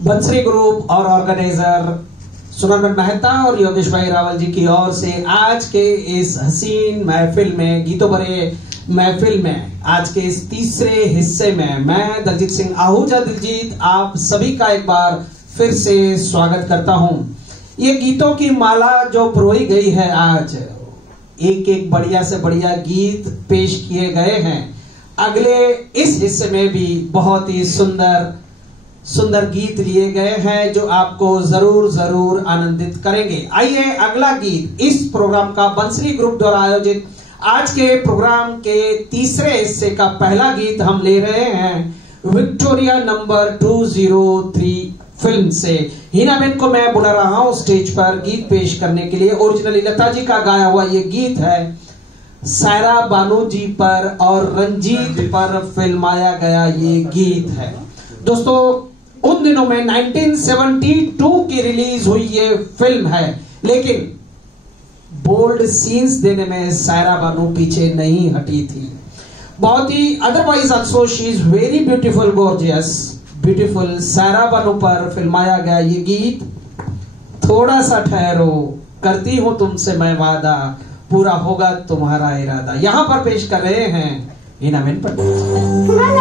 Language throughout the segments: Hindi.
बंसरी ग्रुप और ऑर्गेनाइजर सुनंदन मेहता और योगेश भाई रावल जी की ओर से आज के इस हसीन महफिल में, गीतों भरे महफिल में, आज के इस तीसरे हिस्से में मैं दलजीत सिंह आहूजा दिलजीत आप सभी का एक बार फिर से स्वागत करता हूं। ये गीतों की माला जो परोई गई है, आज एक एक बढ़िया से बढ़िया गीत पेश किए गए हैं। अगले इस हिस्से में भी बहुत ही सुंदर सुंदर गीत लिए गए हैं जो आपको जरूर जरूर आनंदित करेंगे। आइए अगला गीत इस प्रोग्राम का बंसरी ग्रुप द्वारा आयोजित आज के प्रोग्राम के तीसरे हिस्से का पहला गीत हम ले रहे हैं विक्टोरिया नंबर 203 फिल्म से। हिना बेन को मैं बुला रहा हूं स्टेज पर गीत पेश करने के लिए। ओरिजिनली लता जी का गाया हुआ ये गीत है, सायरा बानू जी पर और रंजीत पर फिल्माया गया ये गीत है। दोस्तों उन दिनों में 1972 की रिलीज हुई ये फिल्म है, लेकिन बोल्ड सीन्स देने में सायरा बानू पीछे नहीं हटी थी। बहुत ही otherwise also she is very beautiful, gorgeous, beautiful Saira Banu पर फिल्माया गया ये गीत। थोड़ा सा ठहरो, करती हूं तुमसे मैं वादा, पूरा होगा तुम्हारा इरादा। यहां पर पेश कर रहे हैं हिना बेन पंडित।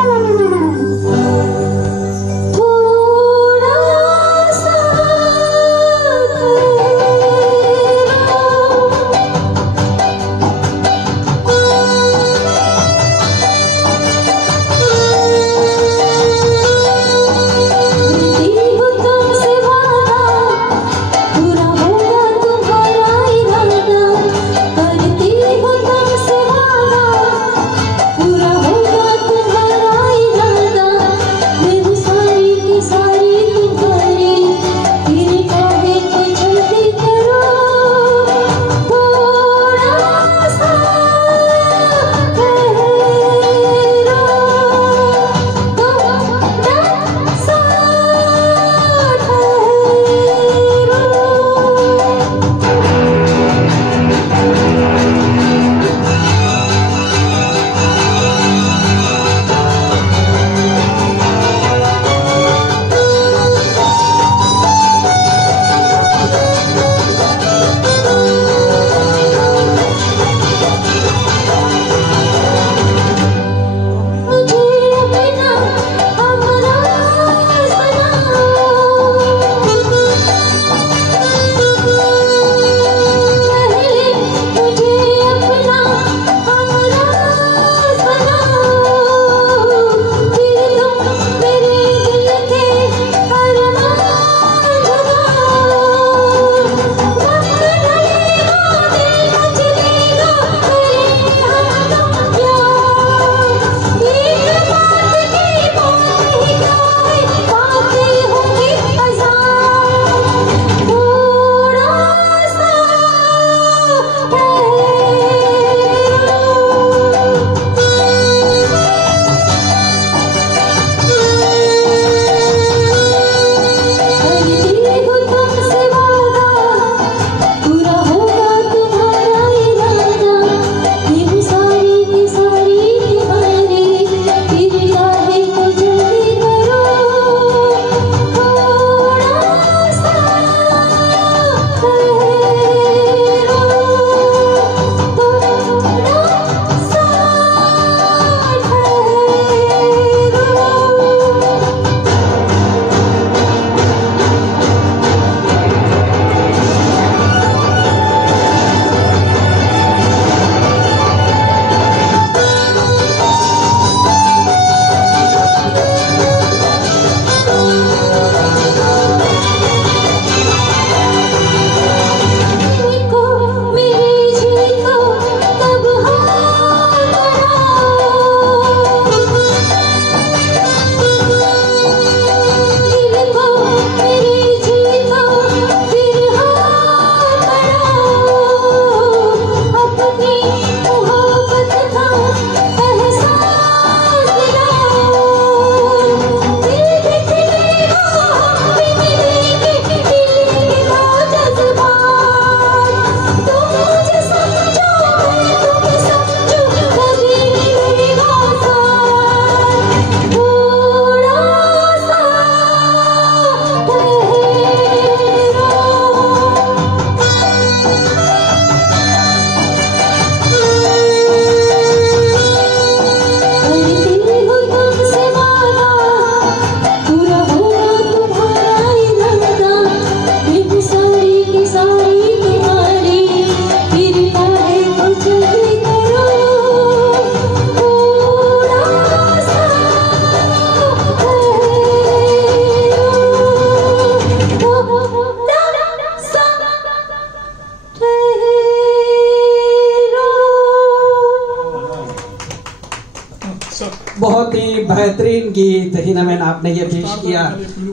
बहुत ही बेहतरीन गीत हिना बेन आपने ये पेश किया।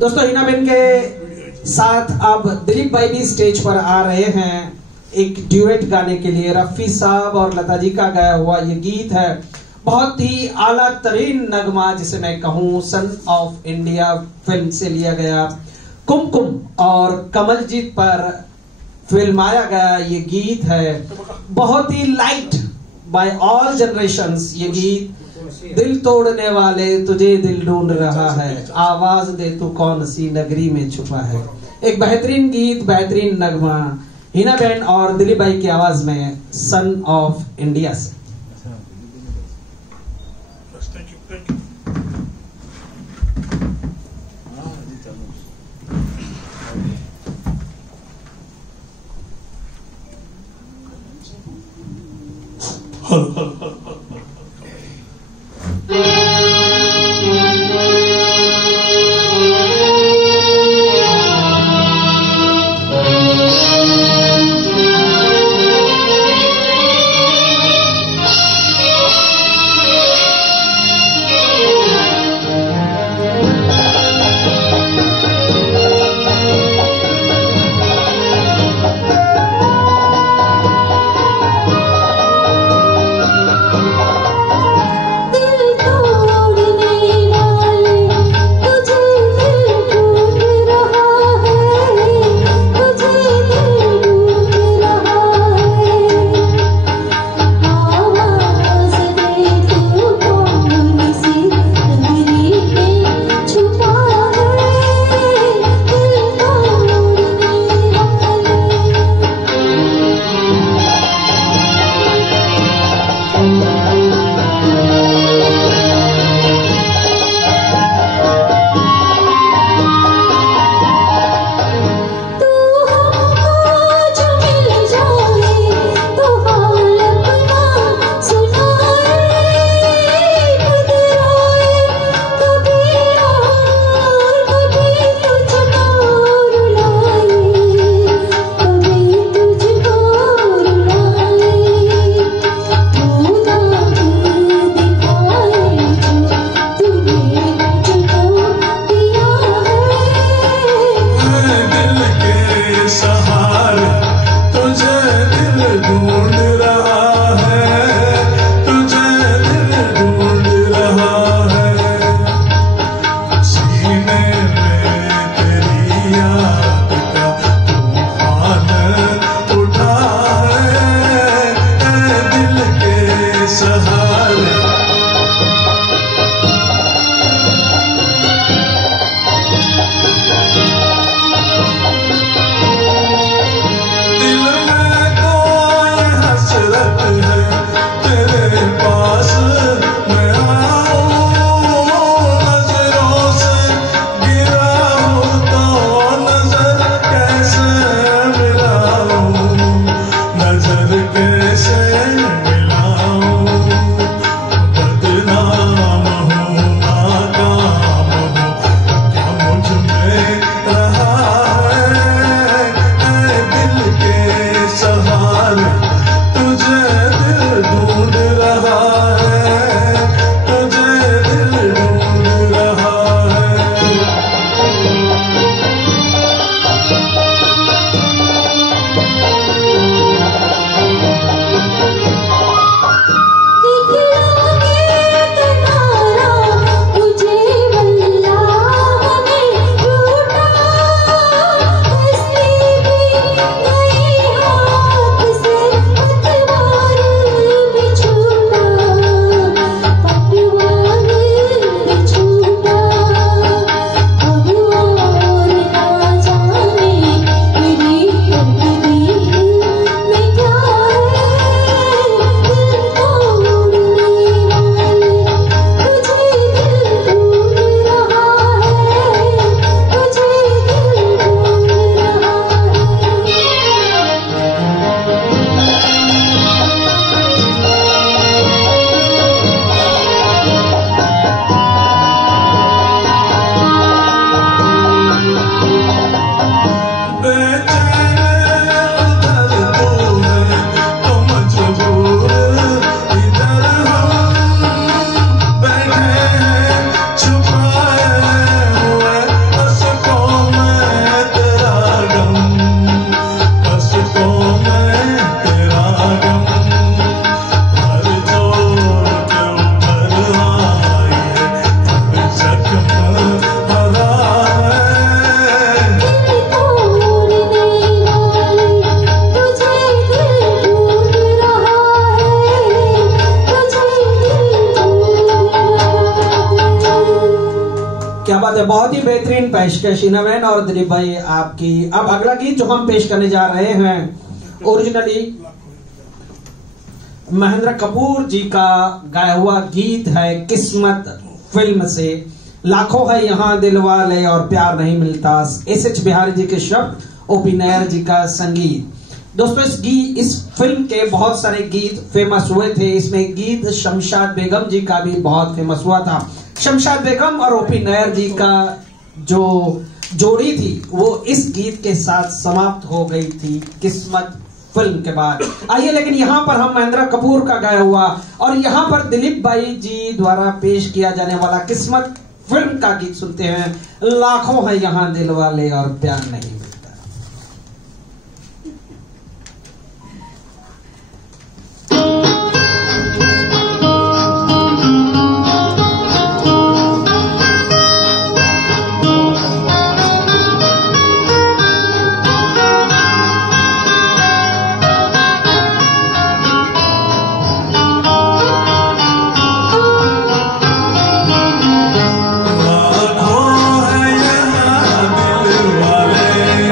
दोस्तों, हिना बेन के साथ अब दिलीप भाई भी स्टेज पर आ रहे हैं एक ड्यूएट गाने के लिए। रफी साहब और लता जी का गाया हुआ ये गीत है, बहुत ही आला तरीन नगमा जिसे मैं कहूँ, सन ऑफ इंडिया फिल्म से लिया गया। कुमकुम और कमलजीत पर फिल्माया गया ये गीत है, बहुत ही लाइट बाय ऑल जनरेशंस। ये गीत दिल तोड़ने वाले तुझे दिल ढूंढ रहा है, आवाज दे तू कौन सी नगरी में छुपा है। एक बेहतरीन गीत, बेहतरीन नगमा, हिना बेन और दिलीप भाई की आवाज में, सन ऑफ इंडिया से। बात है, बहुत ही बेहतरीन पेशकश नवीन और दिलीप भाई आपकी। अब अगला गीत जो हम पेश करने जा रहे हैं ओरिजिनली महेंद्र कपूर जी का गाया हुआ गीत है किस्मत फिल्म से। लाखों है यहाँ दिल वाले और प्यार नहीं मिलता, एस.एच. बिहारी जी के शब्द, ओ.पी. नैयर जी का संगीत। दोस्तों इस फिल्म के बहुत सारे गीत फेमस हुए थे। इसमें गीत शमशाद बेगम जी का भी बहुत फेमस हुआ था। शमशाद बेगम और ओ.पी. नैयर जी का जो जोड़ी थी वो इस गीत के साथ समाप्त हो गई थी किस्मत फिल्म के बाद। आइए लेकिन यहाँ पर हम महेंद्र कपूर का गाया हुआ और यहाँ पर दिलीप भाई जी द्वारा पेश किया जाने वाला किस्मत फिल्म का गीत सुनते हैं। लाखों है यहाँ दिल वाले और प्यार नहीं मिलता। लाखों है यहाँ दिल वाले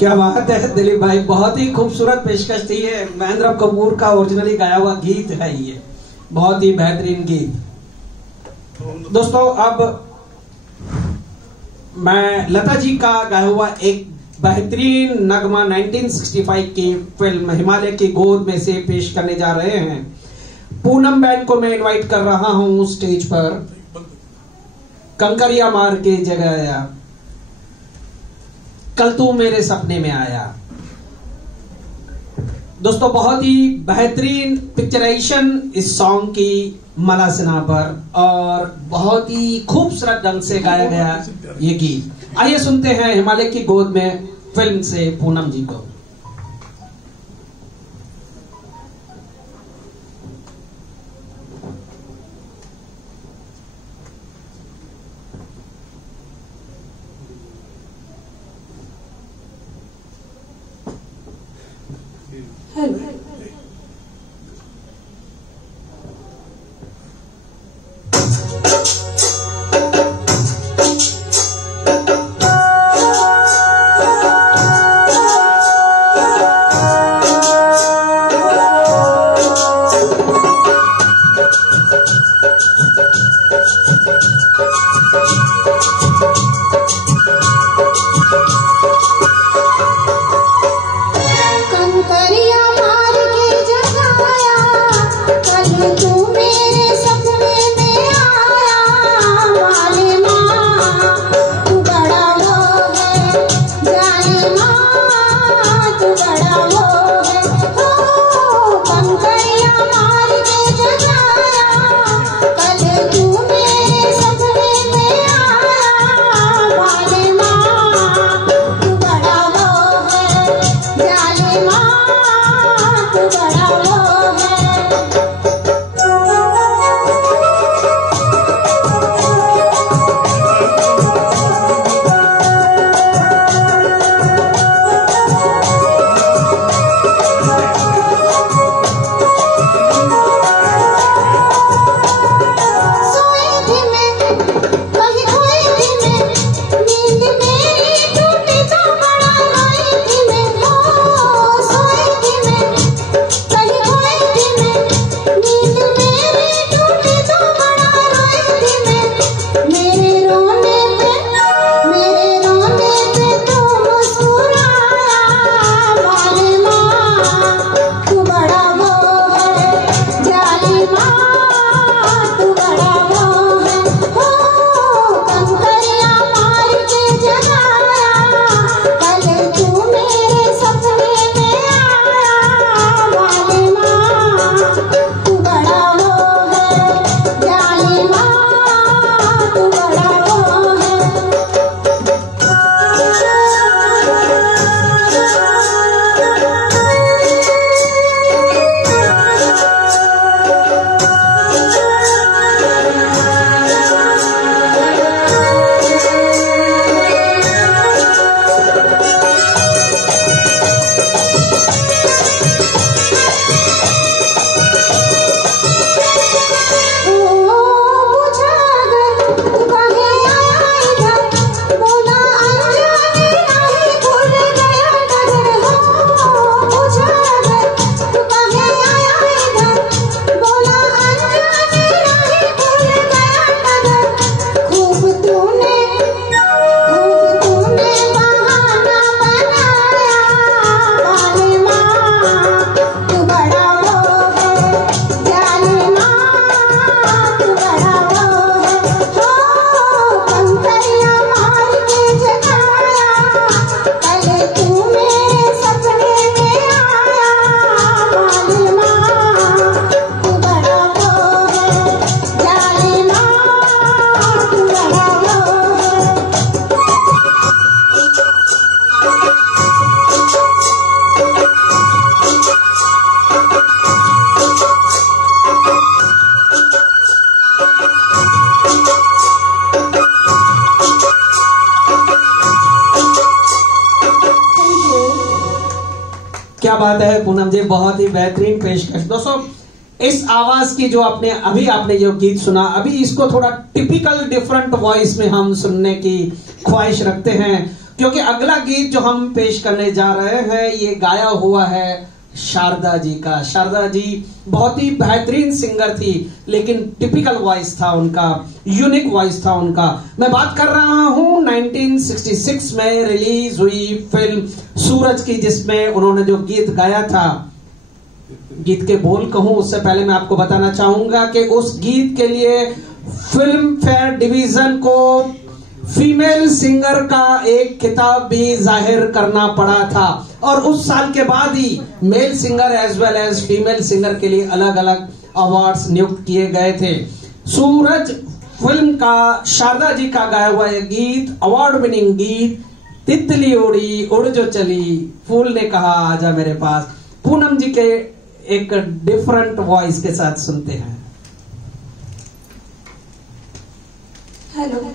क्या बात है दिलीप भाई, बहुत ही खूबसूरत पेशकश थी ये। महेंद्र कपूर का ओरिजिनली गाया हुआ गीत है ये, बहुत ही बेहतरीन गीत। दोस्तों अब मैं लता जी का गाया हुआ एक बेहतरीन नगमा 1965 की फिल्म हिमालय की गोद में से पेश करने जा रहे हैं। पूनम बैंड को मैं इनवाइट कर रहा हूं स्टेज पर। कंकरिया मार के जगह आया, कल तू मेरे सपने में आया। दोस्तों बहुत ही बेहतरीन पिक्चराइजेशन इस सॉन्ग की मला सिन्हा पर, और बहुत ही खूबसूरत ढंग से गाया गया ये गीत। आइए सुनते हैं हिमालय की गोद में फिल्म से पूनम जी को। क्या बात है पूनम जी, बहुत ही बेहतरीन पेशकश। दोस्तों इस आवाज की जो आपने जो गीत सुना, अभी इसको थोड़ा टिपिकल डिफरेंट वॉइस में हम सुनने की ख्वाहिश रखते हैं, क्योंकि अगला गीत जो हम पेश करने जा रहे हैं ये गाया हुआ है शारदा जी का। शारदा जी बहुत ही बेहतरीन सिंगर थी, लेकिन टिपिकल वॉइस था उनका, यूनिक वॉइस था उनका। मैं बात कर रहा हूं 1966 में रिलीज हुई फिल्म सूरज की, जिसमें उन्होंने जो गीत गाया था, गीत के बोल कहूं उससे पहले मैं आपको बताना चाहूंगा कि उस गीत के लिए फिल्म फेयर डिवीजन को फीमेल सिंगर का एक खिताब भी जाहिर करना पड़ा था, और उस साल के बाद ही male singer as well as female singer के लिए अलग अलग अवार्ड्स नियुक्त किए गए थे। सूरज फिल्म का शारदा जी का गाया हुआ यह गीत, अवार्ड विनिंग गीत, तितली उड़ी उड़ जो चली, फूल ने कहा आजा मेरे पास, पूनम जी के एक डिफरेंट वॉइस के साथ सुनते हैं। हेलो,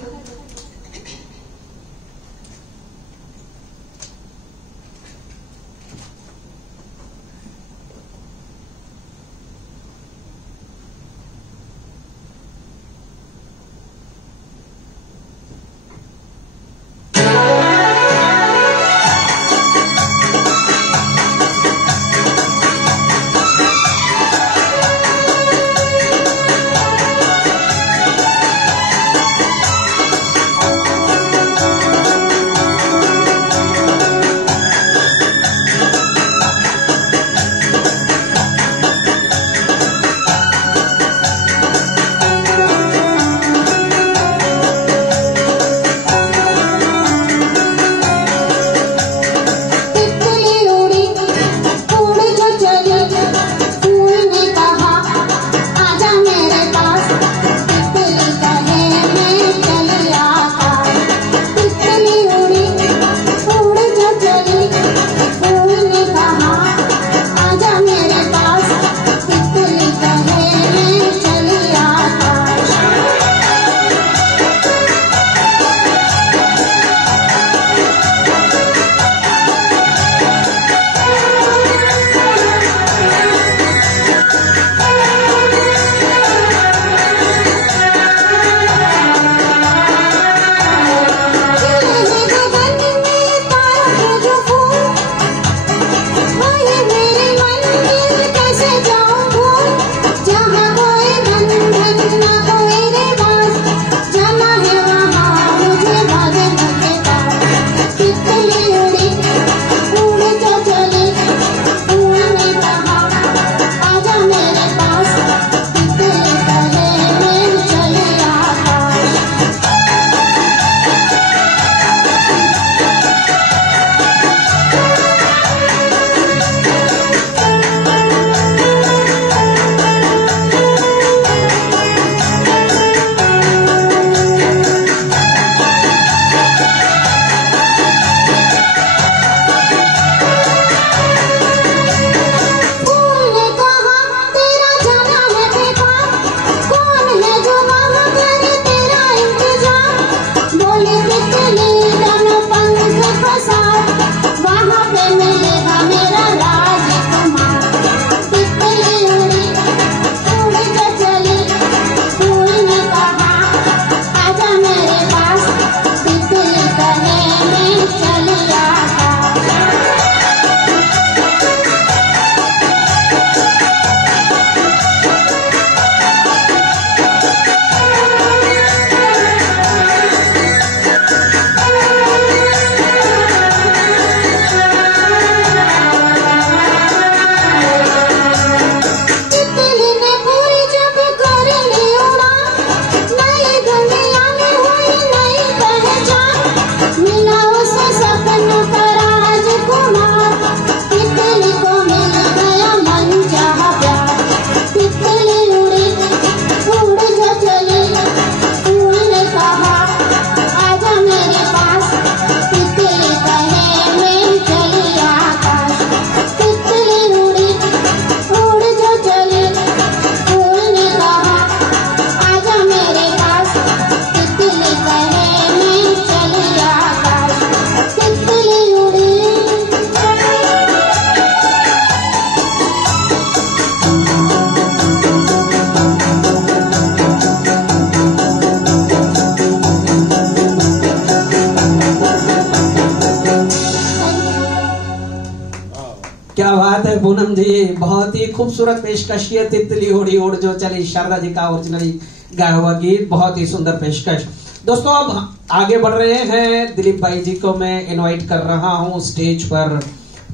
बात है पूनम जी, बहुत ही खूबसूरत पेशकश की है। तितली उड़ी उड़ जो चली, शारदा जी का ओरिजिनली गाया हुआ गीत, बहुत ही सुंदर पेशकश। दोस्तों अब आगे बढ़ रहे हैं। दिलीप भाई जी को मैं इनवाइट कर रहा हूं स्टेज पर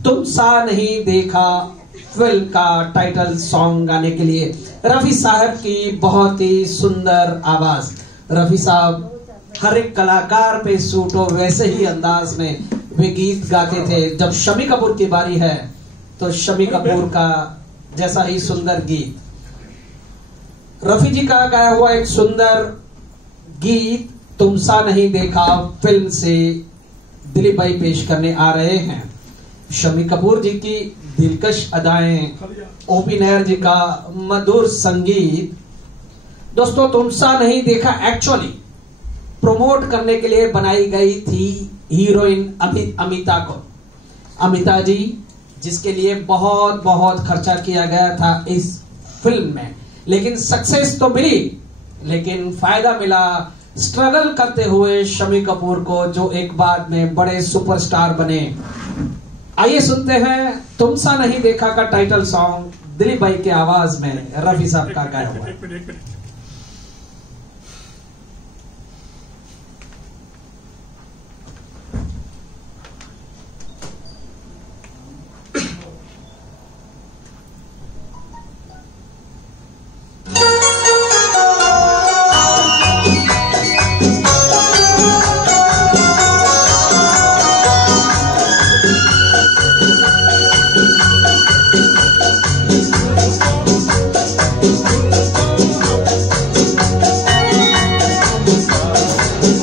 तुम सा नहीं देखा फिल्म का टाइटल सॉन्ग गाने के लिए। रफी साहब की बहुत ही सुंदर आवाज। रफी साहब हर एक कलाकार पे सूट हो वैसे ही अंदाज में वे गीत गाते थे। जब शम्मी कपूर की बारी है तो शम्मी कपूर का जैसा ही सुंदर गीत, रफी जी का गाया हुआ एक सुंदर गीत तुम सा नहीं देखा फिल्म से दिलीप भाई पेश करने आ रहे हैं। शम्मी कपूर जी की दिलकश अदाएं, ओपी नैयर जी का मधुर संगीत। दोस्तों तुम सा नहीं देखा एक्चुअली प्रमोट करने के लिए बनाई गई थी हीरोइन अमिता को। अमिता जी जिसके लिए बहुत बहुत खर्चा किया गया था इस फिल्म में, लेकिन सक्सेस तो मिली, लेकिन फायदा मिला स्ट्रगल करते हुए शम्मी कपूर को, जो एक बाद में बड़े सुपरस्टार बने। आइए सुनते हैं तुम सा नहीं देखा का टाइटल सॉन्ग दिलीप भाई की आवाज में, रफी साहब का गाया हुआ।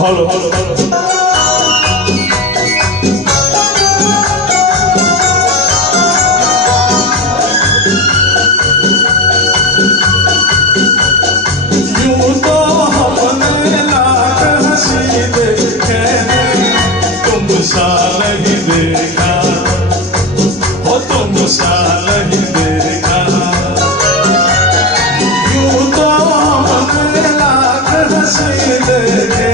हेलो हेलो हेलो यूं तो हमने लाख हंसी देखे, तुम सा नहीं देखा, हो तुम सा नहीं देखा। यूं तो हमने लाख हंसी देखे,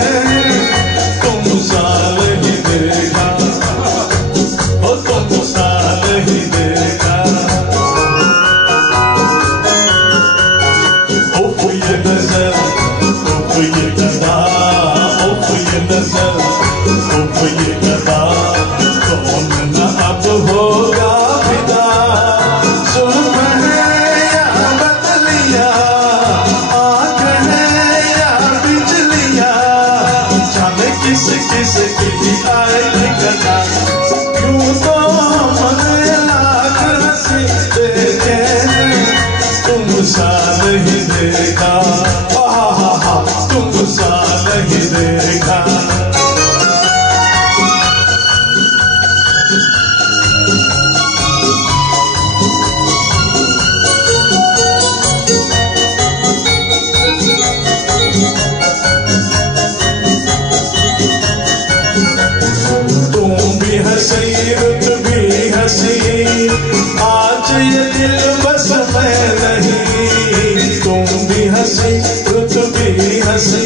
आज ये दिल बस में नहीं, तुम भी हंसी रुत भी हंसी।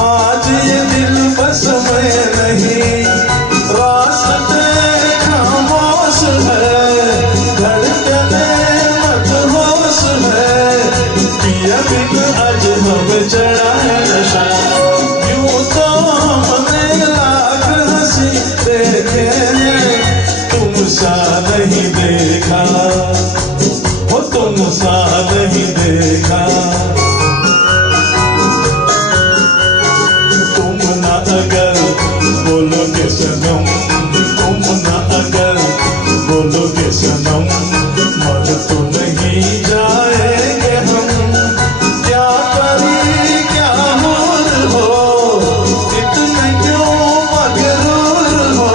आज ये दिल बस में नहीं, रास्ते खामोश है, धड़कने मदहोश है, पिया बिन आज हम चढ़ा है नशा। यूं तो हमने लाख हंसी देखे, तुम सा नहीं देखा, हो तुम सा नहीं देखा। तुम ना अगर बोलोगे सनम, तुम ना अगर बोलोगे सनम, मर तो नहीं जाएंगे हम। क्या परी क्या हूर हो, इतने क्यों मगरूर हो,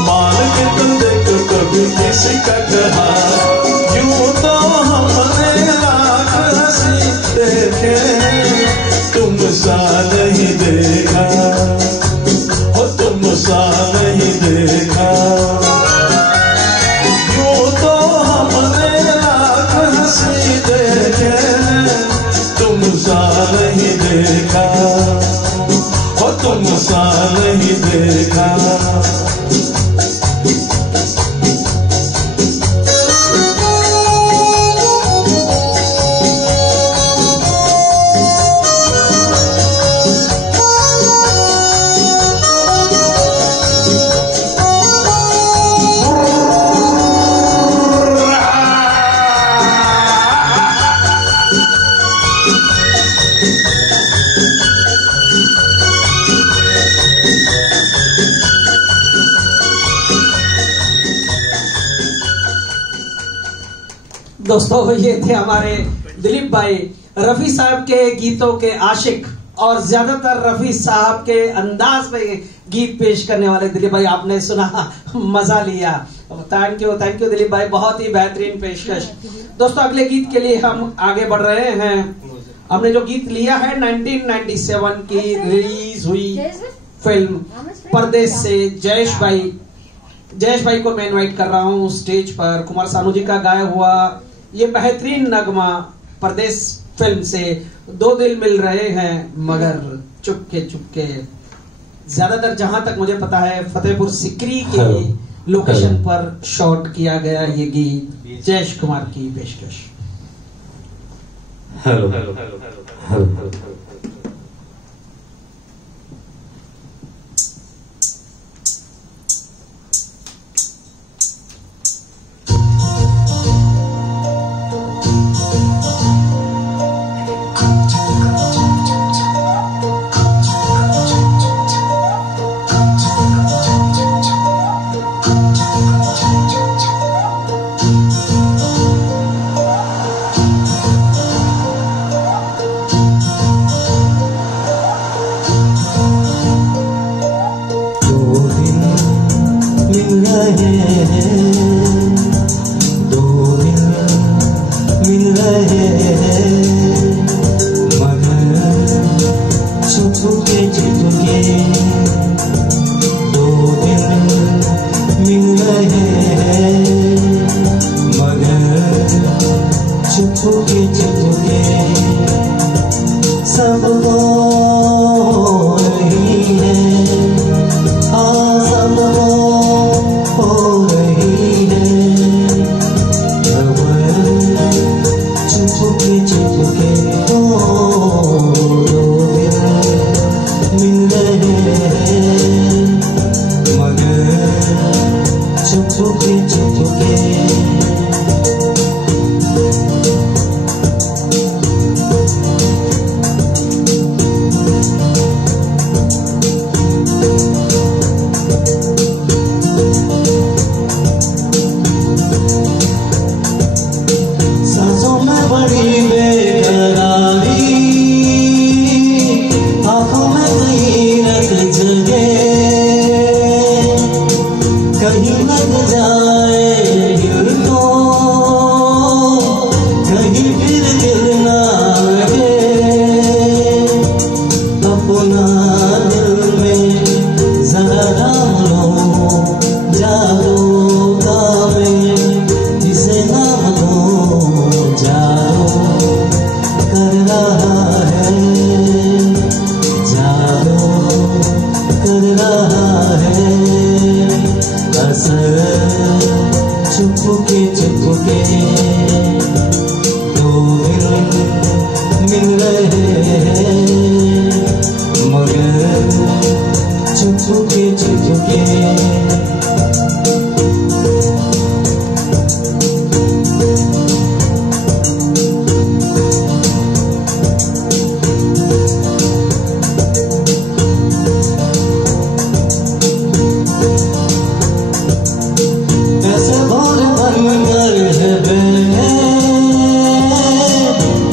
मान के तुम देखो कभी किसी का कहा। यूं तो हमने लाख हंसी देखे, तुम सा नहीं देखा, हो तुम सा नहीं देखा। यूं तो हमने लाख हंसी देखे, तुम सा नहीं देखा, हो तुम सा नहीं देखा। दोस्तों ये थे हमारे दिलीप भाई, रफी साहब के गीतों के आशिक और ज्यादातर रफी साहब के अंदाज में गीत पेश करने वाले दिलीप भाई। आपने सुना, मजा लिया। थैंक यू दिलीप भाई, बहुत ही बेहतरीन पेशकश। दोस्तों अगले गीत के लिए हम आगे बढ़ रहे हैं। हमने जो गीत लिया है 1997 की रिलीज हुई फिल्म परदेश से जयेश भाई को मैं इनवाइट कर रहा हूं स्टेज पर। कुमार सानू जी का गाया हुआ ये बेहतरीन नगमा परदेश फिल्म से। दो दिल मिल रहे हैं मगर चुपके चुपके। ज्यादातर जहां तक मुझे पता है फतेहपुर सिकरी के लोकेशन पर शॉट किया गया ये गीत। जयेश कुमार की पेशकश। हेलो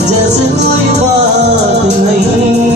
जैसे कोई बात नहीं।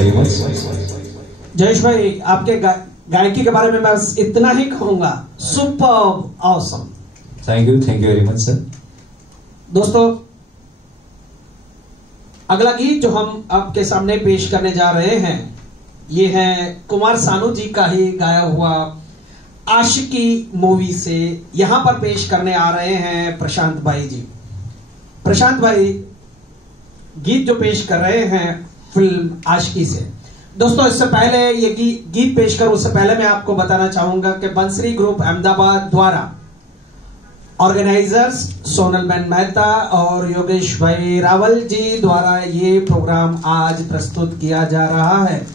Very much. जयेश भाई, आपके गायकी के बारे में बस इतना ही कहूंगा, superb, awesome. Thank you very much sir. दोस्तों, अगला गीत जो हम आपके सामने पेश करने जा रहे हैं, ये है कुमार सानू जी का ही गाया हुआ आशिकी मूवी से। यहां पर पेश करने आ रहे हैं प्रशांत भाई जी। प्रशांत भाई गीत जो पेश कर रहे हैं फिल्म आशिकी से। दोस्तों, इससे पहले ये गीत पेश करूं उससे पहले मैं आपको बताना चाहूंगा कि बंसरी ग्रुप अहमदाबाद द्वारा ऑर्गेनाइजर्स सोनल बेन मेहता और योगेश भाई रावल जी द्वारा ये प्रोग्राम आज प्रस्तुत किया जा रहा है,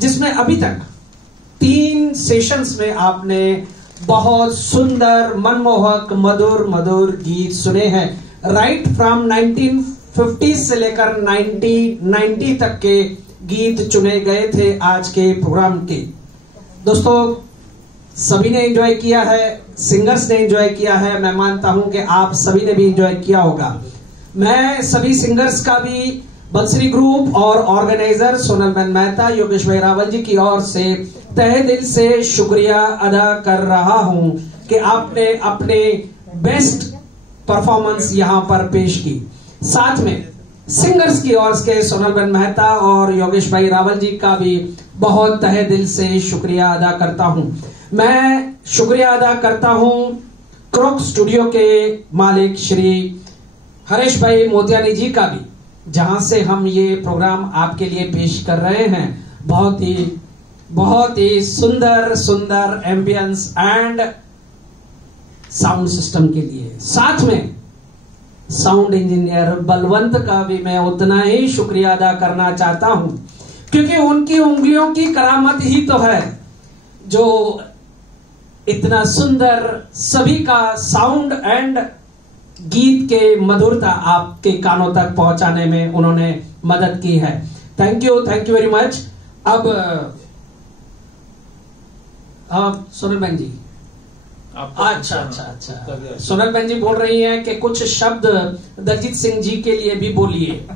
जिसमें अभी तक 3 सेशंस में आपने बहुत सुंदर, मनमोहक, मधुर मधुर गीत सुने हैं। राइट फ्रॉम 1950 से लेकर 1990 तक के गीत चुने गए थे आज के प्रोग्राम के। दोस्तों, सभी ने एंजॉय किया है, सिंगर्स ने एंजॉय किया है। मैं मानता हूं कि आप सभी ने भी एंजॉय किया होगा। मैं सभी सिंगर्स का भी बंसरी ग्रुप और ऑर्गेनाइजर सोनल बेन मेहता, योगेश भाई रावल जी की ओर से तहे दिल से शुक्रिया अदा कर रहा हूं कि आपने अपने बेस्ट परफॉर्मेंस यहां पर पेश की। साथ में सिंगर्स की ओर से सोनल बेन मेहता और योगेश भाई रावल जी का भी बहुत तहे दिल से शुक्रिया अदा करता हूं। मैं शुक्रिया अदा करता हूं क्रोक स्टूडियो के मालिक श्री हरेश भाई मोतियानी जी का भी, जहां से हम ये प्रोग्राम आपके लिए पेश कर रहे हैं। बहुत ही सुंदर सुंदर एम्बियंस एंड साउंड सिस्टम के लिए। साथ में साउंड इंजीनियर बलवंत का भी मैं उतना ही शुक्रिया अदा करना चाहता हूं, क्योंकि उनकी उंगलियों की करामत ही तो है जो इतना सुंदर सभी का साउंड एंड गीत के मधुरता आपके कानों तक पहुंचाने में उन्होंने मदद की है। Thank you very much. अब सोनल बेन जी, अच्छा, सोनल बेन जी बोल रही हैं कि कुछ शब्द दलजीत सिंह जी के लिए भी बोलिए।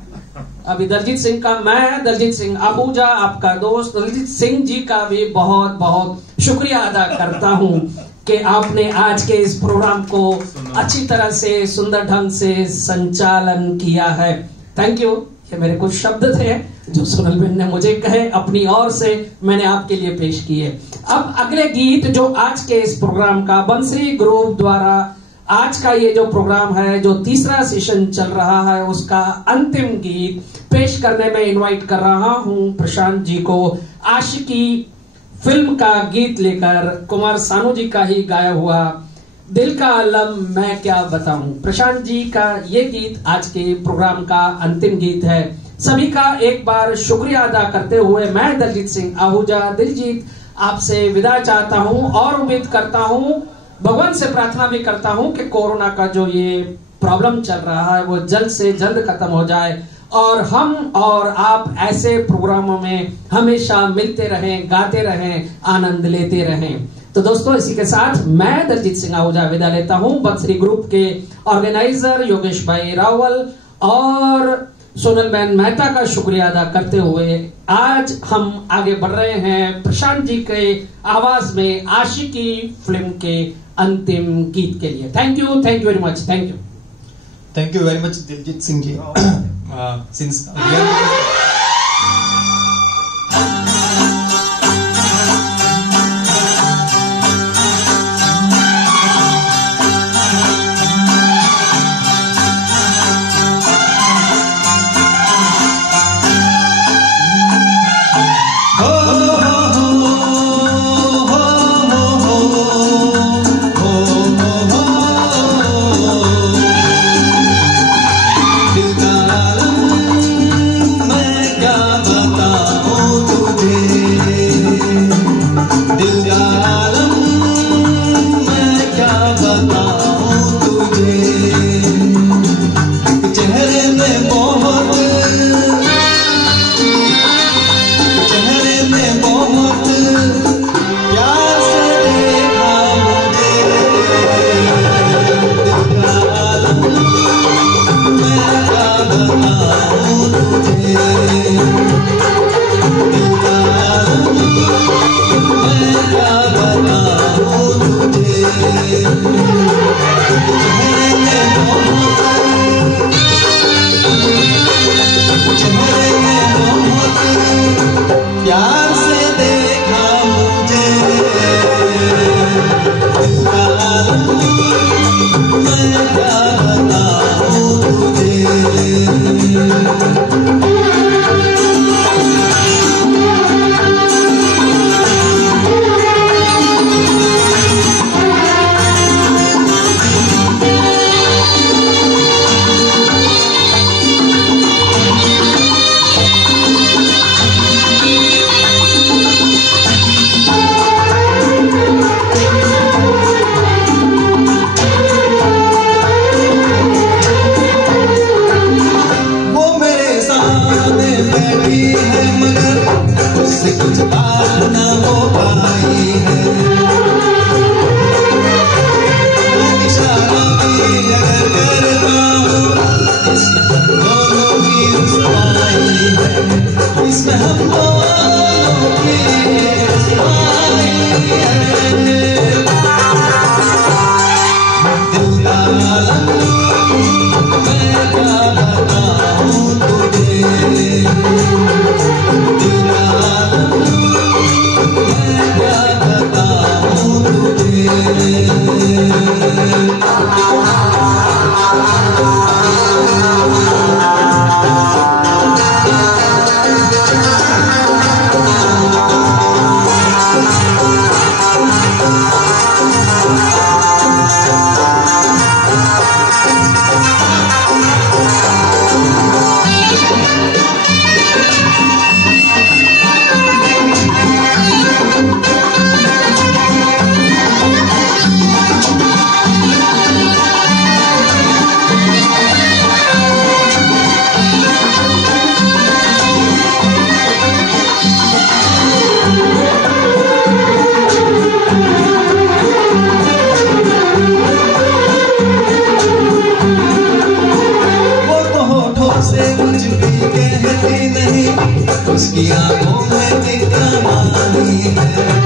अभी दलजीत सिंह का, मैं दलजीत सिंह आहूजा, आपका दोस्त दलजीत सिंह जी का भी बहुत बहुत शुक्रिया अदा करता हूं कि आपने आज के इस प्रोग्राम को अच्छी तरह से, सुंदर ढंग से संचालन किया है। Thank you. ये मेरे कुछ शब्द थे जो सोनल बेन ने मुझे कहे, अपनी ओर से मैंने आपके लिए पेश किए। अब अगले गीत जो आज के इस प्रोग्राम का बंसरी ग्रुप द्वारा आज का ये जो प्रोग्राम है, जो तीसरा सेशन चल रहा है, उसका अंतिम गीत पेश करने में इनवाइट कर रहा हूं प्रशांत जी को। आशिकी फिल्म का गीत लेकर कुमार सानू जी का ही गाया हुआ दिल का आलम मैं क्या बताऊं, प्रशांत जी का ये गीत आज के प्रोग्राम का अंतिम गीत है। सभी का एक बार शुक्रिया अदा करते हुए मैं दलजीत सिंह आहूजा दिलजीत आपसे विदा चाहता हूं और उम्मीद करता हूं, भगवान से प्रार्थना भी करता हूं कि कोरोना का जो ये प्रॉब्लम चल रहा है वो जल्द से जल्द खत्म हो जाए और हम और आप ऐसे प्रोग्रामों में हमेशा मिलते रहें, गाते रहें, आनंद लेते रहें। तो दोस्तों, इसी के साथ मैं दलजीत सिंह आहूजा विदा लेता हूं। बंसरी ग्रुप के ऑर्गेनाइजर योगेश भाई रावल और सोनल बेन मेहता का शुक्रिया अदा करते हुए आज हम आगे बढ़ रहे हैं प्रशांत जी के आवाज में आशिकी फिल्म के अंतिम गीत के लिए। Thank you very much. Thank you very much Diljit Singh ji. since मैं हम दोनों की रसवाई है। दिल का आलम मैं क्या बताऊं तुझे, दिल का आलम मैं क्या बताऊं तुझे। उसकी आंखों में भी कमानी है।